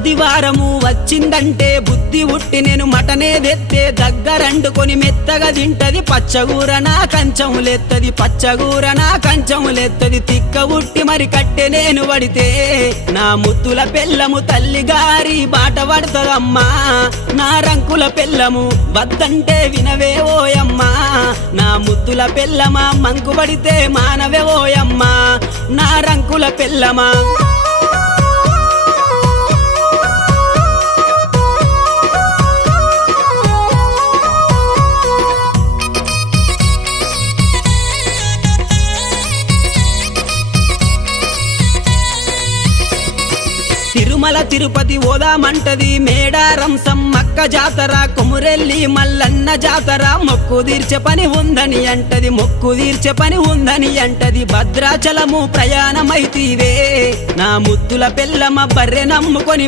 ఆదివారము వచ్చిందంటే బుద్ధి ఉట్టి నేను మటనే తెత్తే దగ్గరండుకొని మెత్తగా తింటది పచ్చగూర నా కంచములెత్తది పచ్చగూర నా కంచములెత్తది తిక్క ఉట్టి మరి కట్టె నేను పడితే నా ముత్తుల పెళ్ళము తల్లి గారి బాట పడతదమ్మా నా రంకుల పెళ్ళము వద్దంటే వినవే ఓయమ్మా నా ముత్తుల పెళ్ళమా మంకు పడితే మానవే ఓయమ్మా నా రంకుల పెళ్ళమా తిరుమల తిరుపతి ఓదామంటది మేడారం సమ్మక్క జాతర కొమురెల్లి మల్లన్న జాతర మొక్కు తీర్చే పని ఉందని అంటది మొక్కు తీర్చే పని ఉందని అంటది భద్రాచలము ప్రయాణమైతీవే నా ముద్దుల పెళ్ళమ బర్రె నమ్ముకొని